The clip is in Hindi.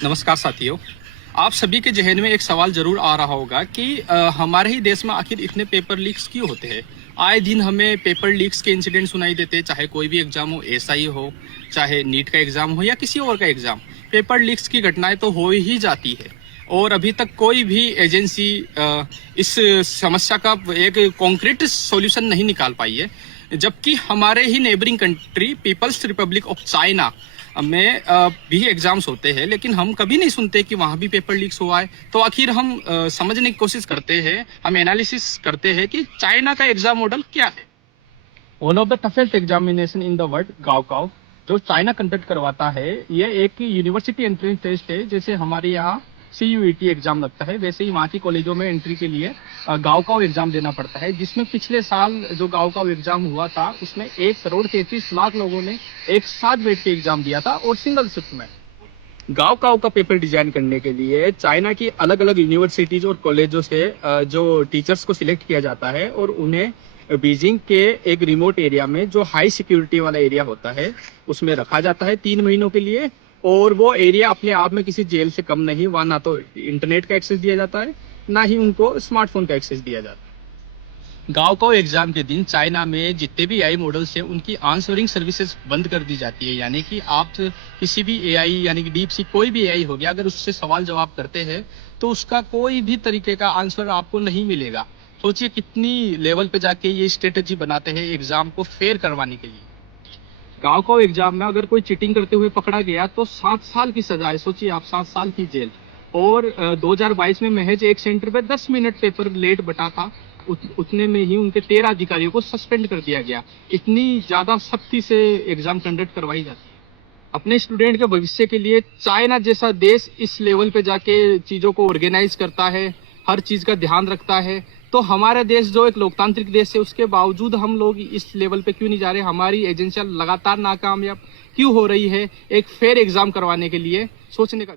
नमस्कार साथियों। आप सभी के जहन में एक सवाल जरूर आ रहा होगा कि हमारे ही देश में आखिर इतने पेपर लीक्स क्यों होते हैं। आए दिन हमें पेपर लीक्स के इंसिडेंट सुनाई देते हैं, चाहे कोई भी एग्जाम हो, एसआई हो, चाहे नीट का एग्जाम हो या किसी और का एग्जाम। पेपर लीक्स की घटनाएं तो हो ही जाती है और अभी तक कोई भी एजेंसी इस समस्या का एक कॉन्क्रीट सॉल्यूशन नहीं निकाल पाई है। जबकि हमारे ही neighbouring country People's Republic of China में भी एग्जाम्स होते हैं, लेकिन हम कभी नहीं सुनते कि वहां भी पेपर लीक्स हुआ है। तो आखिर हम समझने की कोशिश करते हैं, हम एनालिसिस करते हैं कि चाइना का एग्जाम मॉडल क्या है। One of the toughest examination in the world, gaokao, जो चाइना कंडक्ट करवाता है, ये एक यूनिवर्सिटी एंट्रेंस टेस्ट है। जैसे हमारे यहाँ CUET एग्जाम लगता है, वैसे ही वहाँ की कॉलेजों में एंट्री के लिए गाओकाओ एग्जाम देना पड़ता है। जिसमें पिछले साल जो गाओकाओ एग्जाम हुआ था, उसमें 1 करोड़ 33 लाख लोगों ने एक साथ बैठ के एग्जाम दिया था और सिंगल शिफ्ट में। गाओकाओ का पेपर डिजाइन करने के लिए चाइना की अलग अलग यूनिवर्सिटीज और कॉलेजों से जो टीचर्स को सिलेक्ट किया जाता है और उन्हें बीजिंग के एक रिमोट एरिया में, जो हाई सिक्योरिटी वाला एरिया होता है, उसमें रखा जाता है 3 महीनों के लिए। और वो एरिया अपने आप में किसी जेल से कम नहीं। वहाँ ना तो इंटरनेट का एक्सेस दिया जाता है, ना ही उनको स्मार्टफोन का एक्सेस दिया जाता है। गाओकाओ एग्जाम के दिन चाइना में जितने भी AI मॉडल्स हैं, उनकी आंसरिंग सर्विसेज बंद कर दी जाती है। यानी कि आप किसी भी AI, यानी कि डीप सी कोई भी AI हो गया, अगर उससे सवाल जवाब करते हैं तो उसका कोई भी तरीके का आंसर आपको नहीं मिलेगा। सोचिए कितनी लेवल पे जाके ये स्ट्रेटेजी बनाते हैं एग्जाम को फेयर करवाने के लिए। गांव एग्जाम में अगर कोई चीटिंग करते हुए पकड़ा गया तो 7 साल की सजा है। सोचिए आप, 7 साल की जेल। और 2022 में महज एक सेंटर पे 10 मिनट पेपर लेट बटा था, उतने में ही उनके 13 अधिकारियों को सस्पेंड कर दिया गया। इतनी ज्यादा सख्ती से एग्जाम कंडक्ट करवाई जाती है। अपने स्टूडेंट के भविष्य के लिए चाइना जैसा देश इस लेवल पे जाके चीजों को ऑर्गेनाइज करता है, हर चीज का ध्यान रखता है। तो हमारा देश जो एक लोकतांत्रिक देश है, उसके बावजूद हम लोग इस लेवल पे क्यों नहीं जा रहे? हमारी एजेंसियां लगातार नाकामयाब क्यों हो रही है एक फेयर एग्जाम करवाने के लिए? सोचने का